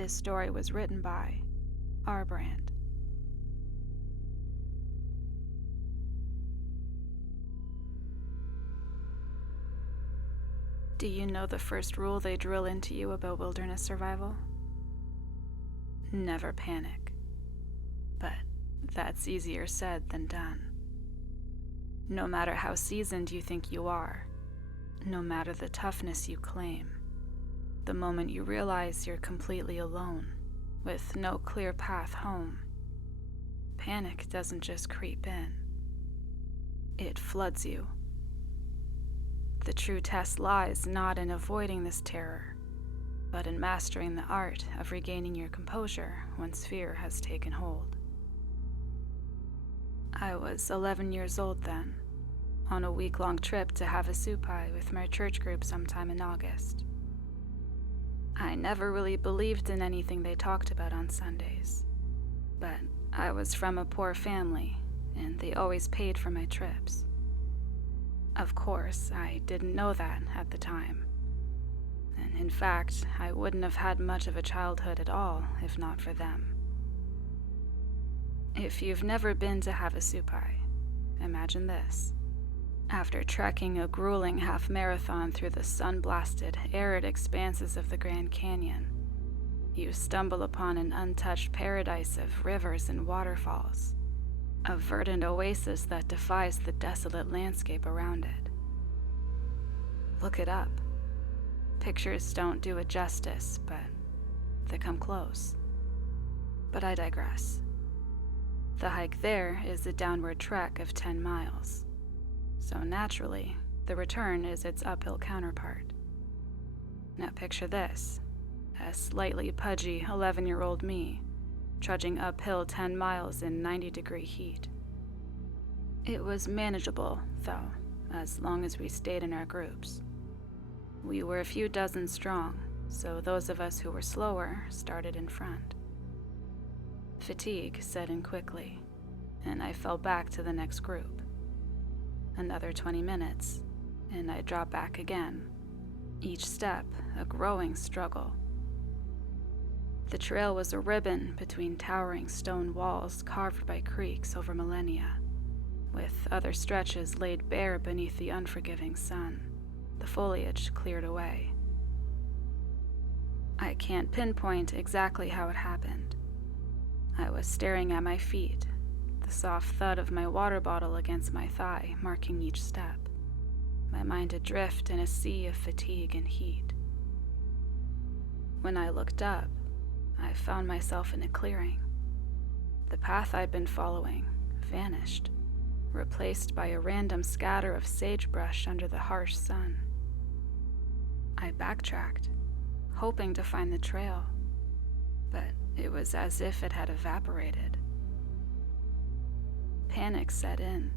This story was written by Arbrand. Do you know the first rule they drill into you about wilderness survival? Never panic. But that's easier said than done. No matter how seasoned you think you are, no matter the toughness you claim, the moment you realize you're completely alone, with no clear path home, panic doesn't just creep in. It floods you. The true test lies not in avoiding this terror, but in mastering the art of regaining your composure once fear has taken hold. I was 11 years old then, on a week-long trip to Havasupai with my church group sometime in August. I never really believed in anything they talked about on Sundays, but I was from a poor family, and they always paid for my trips. Of course, I didn't know that at the time. And in fact, I wouldn't have had much of a childhood at all if not for them. If you've never been to Havasupai, imagine this. After trekking a grueling half-marathon through the sun-blasted, arid expanses of the Grand Canyon, you stumble upon an untouched paradise of rivers and waterfalls, a verdant oasis that defies the desolate landscape around it. Look it up. Pictures don't do it justice, but they come close. But I digress. The hike there is a downward trek of 10 miles. So naturally, the return is its uphill counterpart. Now picture this, a slightly pudgy 11-year-old me, trudging uphill 10 miles in 90-degree heat. It was manageable, though, as long as we stayed in our groups. We were a few dozen strong, so those of us who were slower started in front. Fatigue set in quickly, and I fell back to the next group. Another 20 minutes, and I dropped back again, each step a growing struggle. The trail was a ribbon between towering stone walls carved by creeks over millennia, with other stretches laid bare beneath the unforgiving sun, the foliage cleared away. I can't pinpoint exactly how it happened. I was staring at my feet, the soft thud of my water bottle against my thigh marking each step, my mind adrift in a sea of fatigue and heat. When I looked up, I found myself in a clearing. The path I'd been following vanished, replaced by a random scatter of sagebrush under the harsh sun. I backtracked, hoping to find the trail, but it was as if it had evaporated. Panic set in,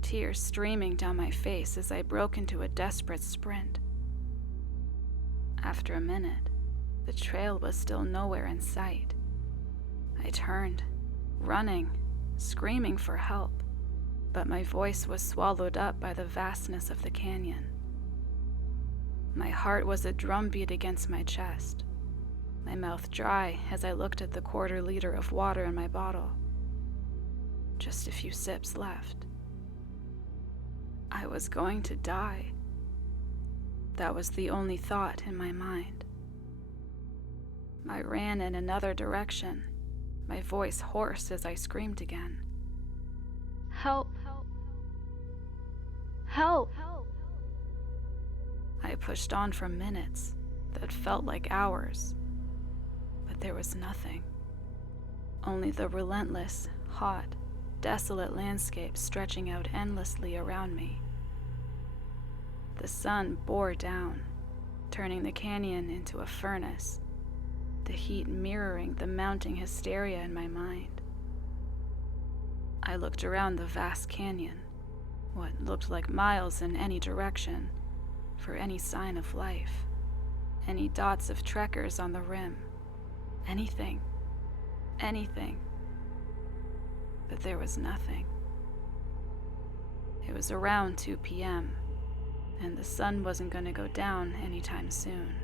tears streaming down my face as I broke into a desperate sprint. After a minute, the trail was still nowhere in sight. I turned, running, screaming for help, but my voice was swallowed up by the vastness of the canyon. My heart was a drumbeat against my chest, my mouth dry as I looked at the quarter-liter of water in my bottle. Just a few sips left. I was going to die. That was the only thought in my mind. I ran in another direction, my voice hoarse as I screamed again. Help! Help! I pushed on for minutes that felt like hours, but there was nothing. Only the relentless, hot, desolate landscape stretching out endlessly around me. The sun bore down, turning the canyon into a furnace, the heat mirroring the mounting hysteria in my mind. I looked around the vast canyon, what looked like miles in any direction, for any sign of life, any dots of trekkers on the rim, anything. But there was nothing. It was around 2 p.m., and the sun wasn't going to go down anytime soon.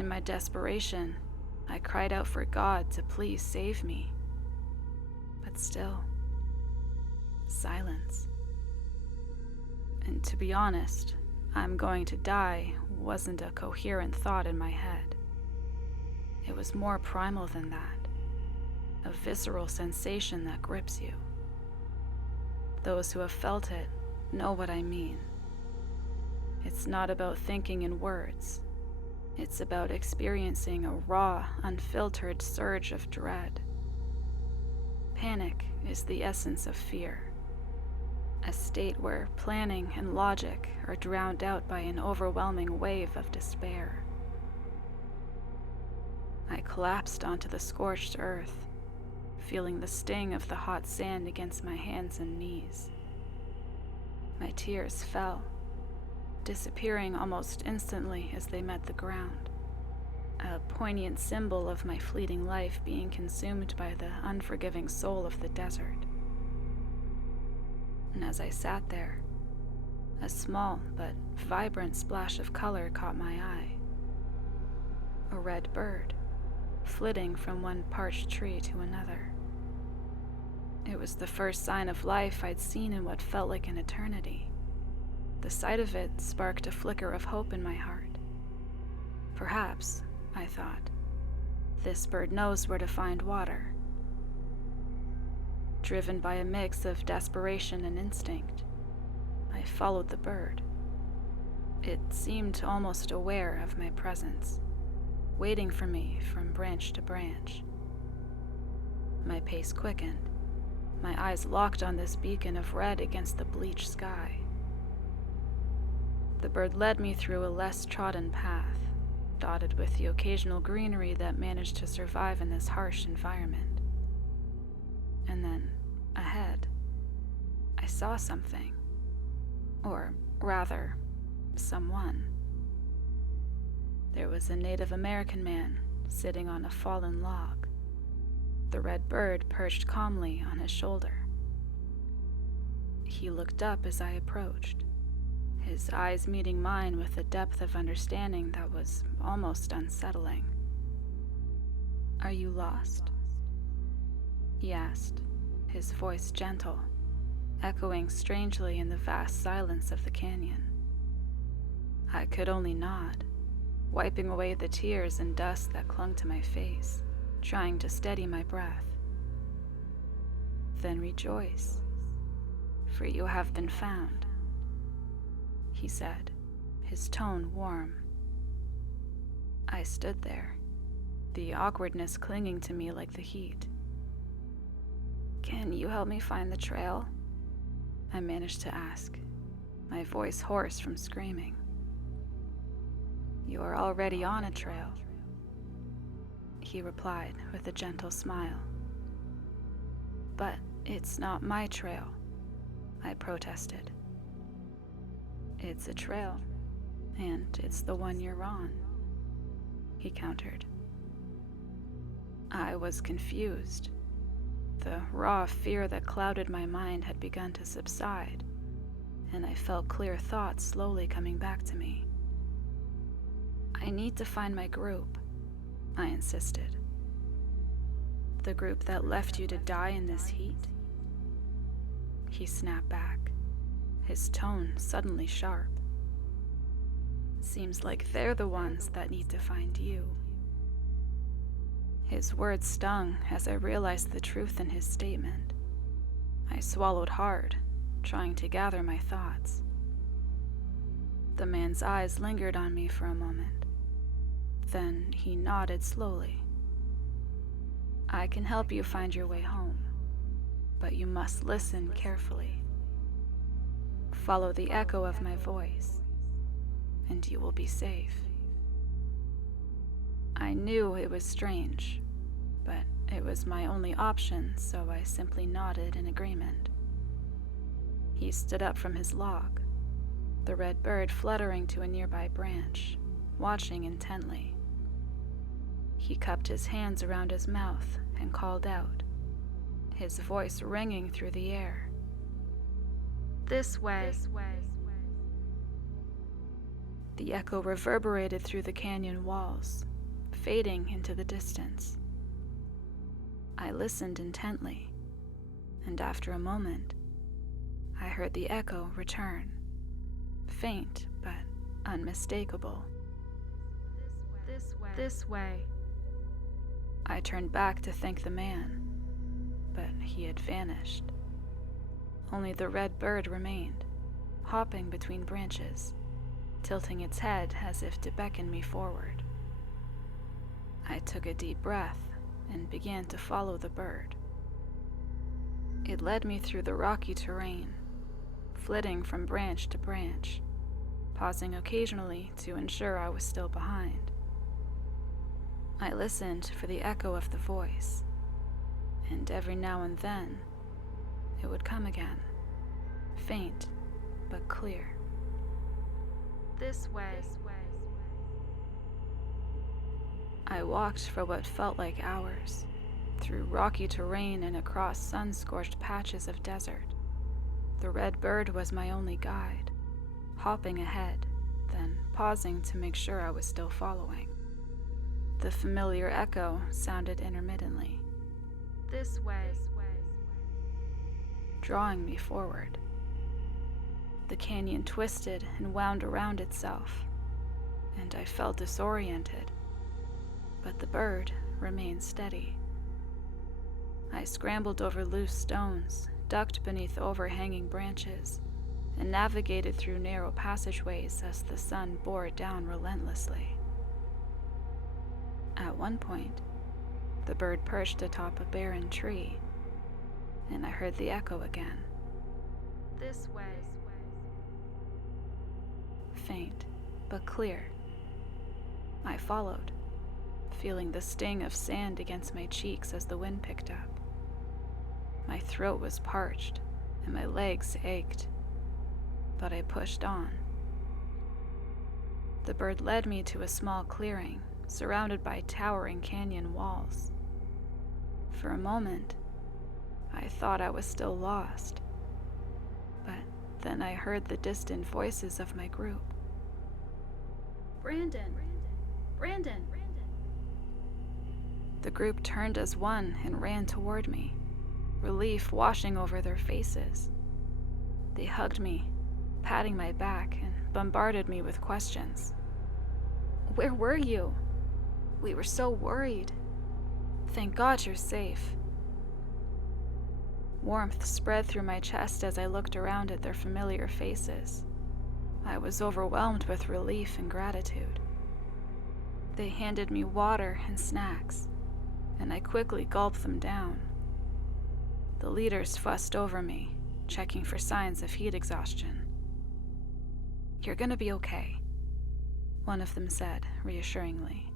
In my desperation, I cried out for God to please save me. But still, silence. And to be honest, I'm going to die wasn't a coherent thought in my head. It was more primal than that, a visceral sensation that grips you. Those who have felt it know what I mean. It's not about thinking in words. It's about experiencing a raw, unfiltered surge of dread. Panic is the essence of fear, a state where planning and logic are drowned out by an overwhelming wave of despair. I collapsed onto the scorched earth, feeling the sting of the hot sand against my hands and knees. My tears fell, disappearing almost instantly as they met the ground, a poignant symbol of my fleeting life being consumed by the unforgiving soul of the desert. And as I sat there, a small but vibrant splash of color caught my eye. A red bird, flitting from one parched tree to another. It was the first sign of life I'd seen in what felt like an eternity. The sight of it sparked a flicker of hope in my heart. Perhaps, I thought, this bird knows where to find water. Driven by a mix of desperation and instinct, I followed the bird. It seemed almost aware of my presence, waiting for me from branch to branch. My pace quickened, my eyes locked on this beacon of red against the bleached sky. The bird led me through a less trodden path, dotted with the occasional greenery that managed to survive in this harsh environment. And then, ahead, I saw something. Or rather, someone. There was a Native American man sitting on a fallen log, the red bird perched calmly on his shoulder. He looked up as I approached, his eyes meeting mine with a depth of understanding that was almost unsettling. "Are you lost?" he asked, his voice gentle, echoing strangely in the vast silence of the canyon. I could only nod, wiping away the tears and dust that clung to my face, trying to steady my breath. "Then rejoice, for you have been found," he said, his tone warm. I stood there, the awkwardness clinging to me like the heat. "Can you help me find the trail?" I managed to ask, my voice hoarse from screaming. "You are already on a trail," he replied with a gentle smile. "But it's not my trail," I protested. "It's a trail, and it's the one you're on," he countered. I was confused. The raw fear that clouded my mind had begun to subside, and I felt clear thoughts slowly coming back to me. "I need to find my group," I insisted. "The group that left you to die in this heat?" He snapped back, his tone suddenly sharp. "Seems like they're the ones that need to find you." His words stung as I realized the truth in his statement. I swallowed hard, trying to gather my thoughts. The man's eyes lingered on me for a moment. Then he nodded slowly. "I can help you find your way home, but you must listen carefully. Follow the echo of my voice, and you will be safe." I knew it was strange, but it was my only option, so I simply nodded in agreement. He stood up from his log, the red bird fluttering to a nearby branch, watching intently. He cupped his hands around his mouth and called out, his voice ringing through the air. "This way." The echo reverberated through the canyon walls, fading into the distance. I listened intently, and after a moment, I heard the echo return, faint but unmistakable. This way. I turned back to thank the man, but he had vanished. Only the red bird remained, hopping between branches, tilting its head as if to beckon me forward. I took a deep breath and began to follow the bird. It led me through the rocky terrain, flitting from branch to branch, pausing occasionally to ensure I was still behind. I listened for the echo of the voice, and every now and then it would come again, faint but clear. This way. I walked for what felt like hours, through rocky terrain and across sun-scorched patches of desert. The red bird was my only guide, hopping ahead, then pausing to make sure I was still following. The familiar echo sounded intermittently. This way. Drawing me forward. The canyon twisted and wound around itself, and I felt disoriented, but the bird remained steady. I scrambled over loose stones, ducked beneath overhanging branches, and navigated through narrow passageways as the sun bore down relentlessly. At one point, the bird perched atop a barren tree, and I heard the echo again. This way. Faint, but clear. I followed, feeling the sting of sand against my cheeks as the wind picked up. My throat was parched, and my legs ached, but I pushed on. The bird led me to a small clearing, surrounded by towering canyon walls. For a moment, I thought I was still lost, but then I heard the distant voices of my group. Brandon! Brandon! The group turned as one and ran toward me, relief washing over their faces. They hugged me, patting my back, and bombarded me with questions. Where were you? We were so worried. Thank God you're safe. Warmth spread through my chest as I looked around at their familiar faces. I was overwhelmed with relief and gratitude. They handed me water and snacks, and I quickly gulped them down. The leaders fussed over me, checking for signs of heat exhaustion. You're gonna be okay, one of them said reassuringly.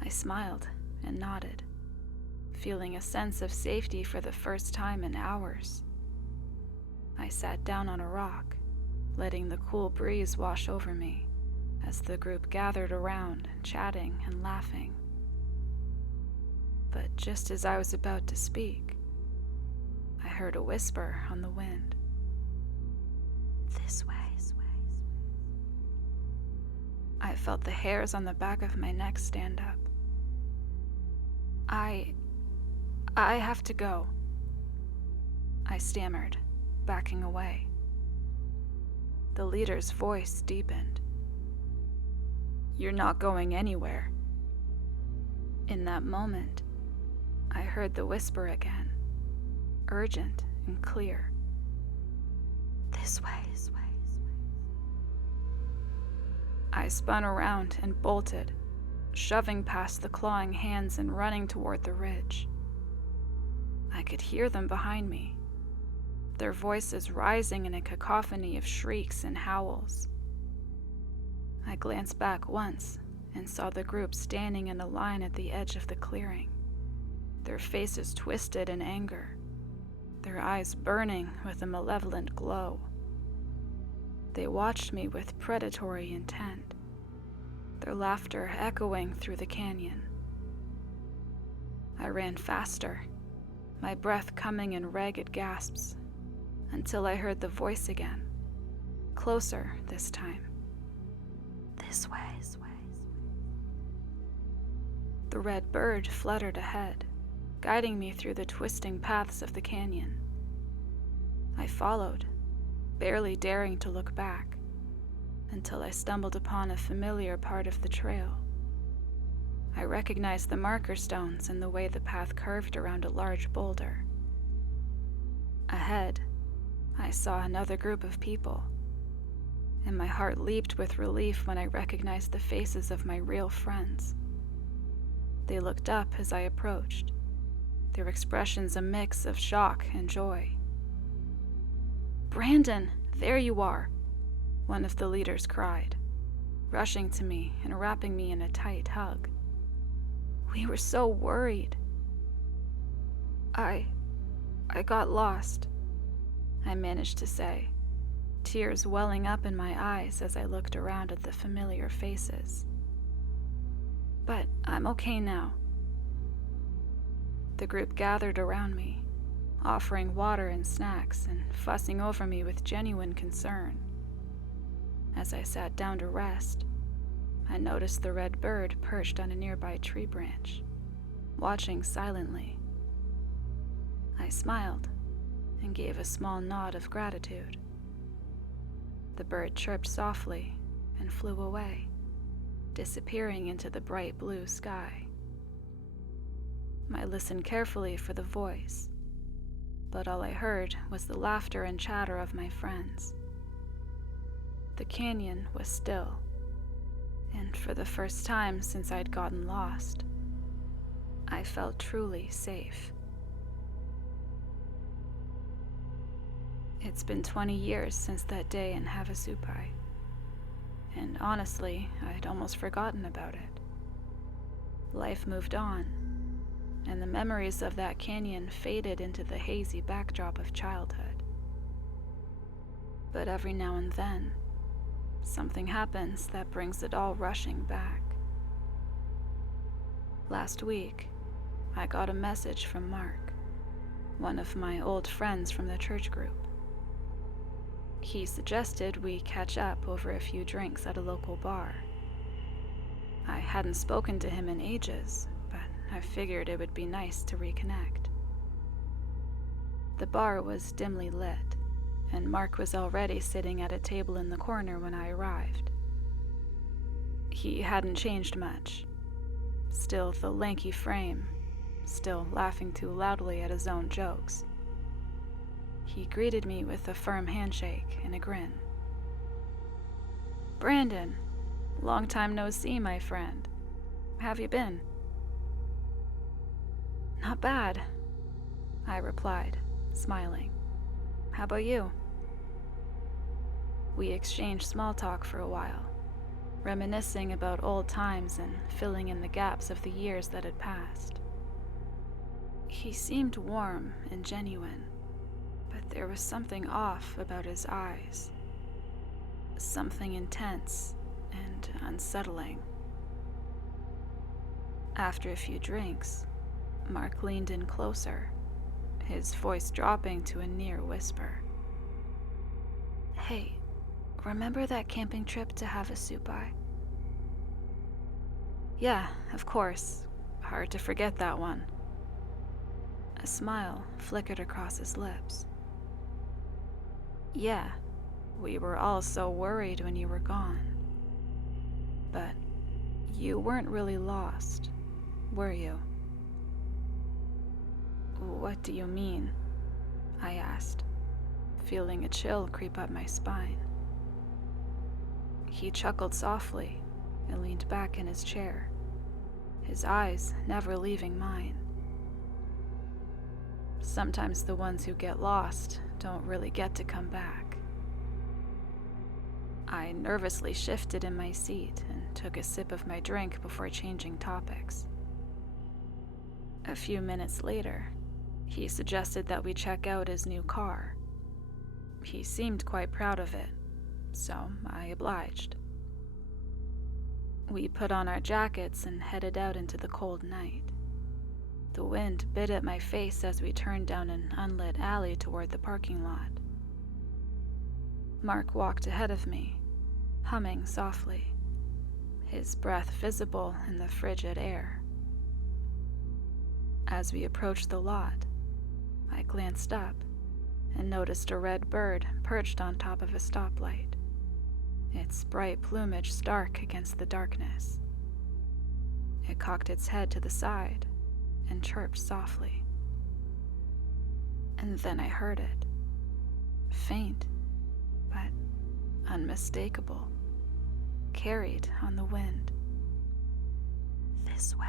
I smiled and nodded, feeling a sense of safety for the first time in hours. I sat down on a rock, letting the cool breeze wash over me as the group gathered around, chatting and laughing. But just as I was about to speak, I heard a whisper on the wind. This way. I felt the hairs on the back of my neck stand up. I have to go, I stammered, backing away. The leader's voice deepened. You're not going anywhere. In that moment, I heard the whisper again, urgent and clear. This way. I spun around and bolted, shoving past the clawing hands and running toward the ridge. I could hear them behind me, their voices rising in a cacophony of shrieks and howls. I glanced back once and saw the group standing in a line at the edge of the clearing, their faces twisted in anger, their eyes burning with a malevolent glow. They watched me with predatory intent, their laughter echoing through the canyon. I ran faster, my breath coming in ragged gasps, until I heard the voice again, closer this time. This way. The red bird fluttered ahead, guiding me through the twisting paths of the canyon. I followed, barely daring to look back, until I stumbled upon a familiar part of the trail. I recognized the marker stones and the way the path curved around a large boulder. Ahead, I saw another group of people, and my heart leaped with relief when I recognized the faces of my real friends. They looked up as I approached, their expressions a mix of shock and joy. "Brandon, there you are!" one of the leaders cried, rushing to me and wrapping me in a tight hug. "We were so worried." I got lost," I managed to say, tears welling up in my eyes as I looked around at the familiar faces. "But I'm okay now." The group gathered around me, offering water and snacks and fussing over me with genuine concern. As I sat down to rest, I noticed the red bird perched on a nearby tree branch, watching silently. I smiled and gave a small nod of gratitude. The bird chirped softly and flew away, disappearing into the bright blue sky. I listened carefully for the voice, but all I heard was the laughter and chatter of my friends. The canyon was still, and for the first time since I'd gotten lost, I felt truly safe. It's been 20 years since that day in Havasupai, and honestly, I'd almost forgotten about it. Life moved on, and the memories of that canyon faded into the hazy backdrop of childhood. But every now and then, something happens that brings it all rushing back. Last week, I got a message from Mark, one of my old friends from the church group. He suggested we catch up over a few drinks at a local bar. I hadn't spoken to him in ages, but I figured it would be nice to reconnect. The bar was dimly lit, and Mark was already sitting at a table in the corner when I arrived. He hadn't changed much. Still the lanky frame, still laughing too loudly at his own jokes. He greeted me with a firm handshake and a grin. "Brandon, long time no see, my friend. Have you been?" "Not bad," I replied, smiling. "How about you?" We exchanged small talk for a while, reminiscing about old times and filling in the gaps of the years that had passed. He seemed warm and genuine, but there was something off about his eyes. Something intense and unsettling. After a few drinks, Mark leaned in closer, his voice dropping to a near whisper. "Hey, remember that camping trip to Havasupai?" "Yeah, of course. Hard to forget that one." A smile flickered across his lips. "Yeah, we were all so worried when you were gone. But you weren't really lost, were you?" "What do you mean?" I asked, feeling a chill creep up my spine. He chuckled softly and leaned back in his chair, his eyes never leaving mine. Sometimes the ones who get lost don't really get to come back. I nervously shifted in my seat and took a sip of my drink before changing topics. A few minutes later, he suggested that we check out his new car. He seemed quite proud of it, so I obliged. We put on our jackets and headed out into the cold night. The wind bit at my face as we turned down an unlit alley toward the parking lot. Mark walked ahead of me, humming softly, his breath visible in the frigid air. As we approached the lot, I glanced up and noticed a red bird perched on top of a stoplight, its bright plumage stark against the darkness. It cocked its head to the side and chirped softly. And then I heard it, faint but unmistakable, carried on the wind. This way.